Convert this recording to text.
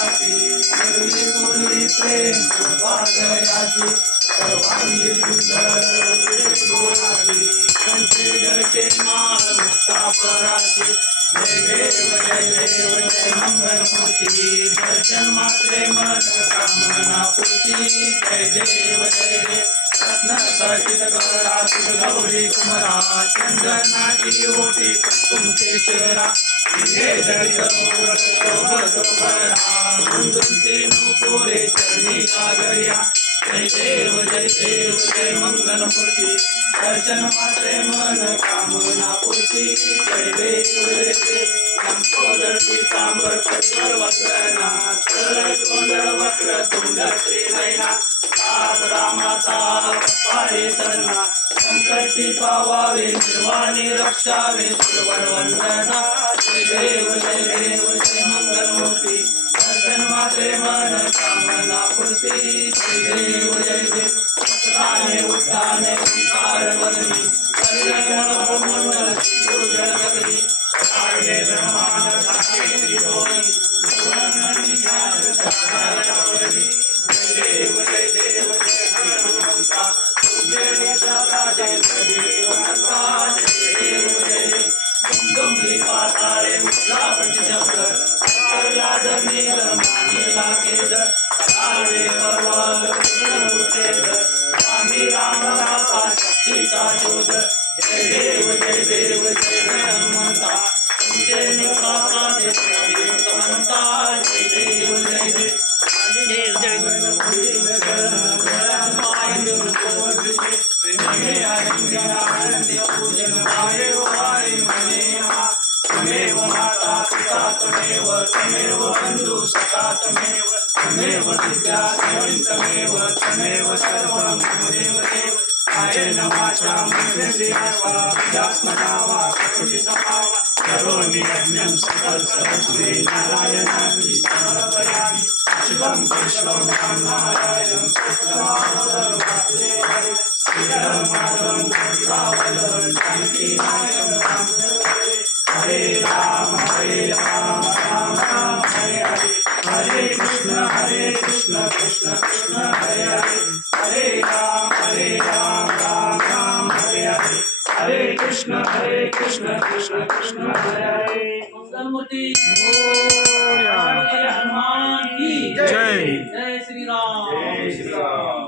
कोणी प्रेम कृपादयाची सर्वांगी सुंदर कंठे जळके माळ मुक्ता पराची जय देव जय देव जय मंगलमूर्ती दर्शन मात्रे मन कामना पूर्ती जय देव जय देव रत्न कर्षित गौरासुर गौरी कुमरा चंदनाची ओटी कुंकुम केशरा हे जळित शोभत बरा गुंजुंती नुपुरे चरणी गागर्या जय देव जय मंगलमूर्ती दर्शन मात्रे मन कामना पूर्ती जय देव जय देव लंबोदर पीतांबर कठोर वक्रनाथ कोंडल वक्र तुंड श्रीनयना रामाचा पाये सरना संकटी पावावे निर्वाणी रक्षावे सुरवर वंदना जय देव जय मंगलमूर्ती दर्शन मात्रे मन कामना पूर्ती जय देव जय देव उत्ताने उत्ताने ओंकार वदनी हरिगण मंडल पूजन नगरी आगे ब्रह्मांड जागे त्रिभुवन भुवन ज्ञान सागरवरी जय देव जय हनुमंता तुझे सदा जय देवता जय देव जय तुमरी पाताळे मुद्रा पंचचक्र अकरलाद नील मानीला केद आवे वरवर उतेद स्वामी रामदासा शक्तीचा शोध जय देव जय हनुमंता तुझे निवासाचे समंता जय देव जय देव त्वमेव माता पिता त्वमेव बंधु सखा त्वमेव विद्या त्वमेव सर्वं त्वमेव देव कायेन वाचा मनसेवा विद्यात्मना करुणिसमावा करोमि यज्ञं सकलसरस्वती नारायणानि सर्वयामि शुभं केशवं नारायणं सुत्रमाधवं श्रीधरमाधवं वृन्दावनं जानकीनायकं हरे राम राम राम हरे हरे हरे कृष्ण कृष्ण कृष्ण हरे हरे हरे राम राम राम हरे हरे हरे कृष्ण कृष्ण कृष्ण हरे हरे मंगलमूर्ति हनुमान की जय जय श्री राम।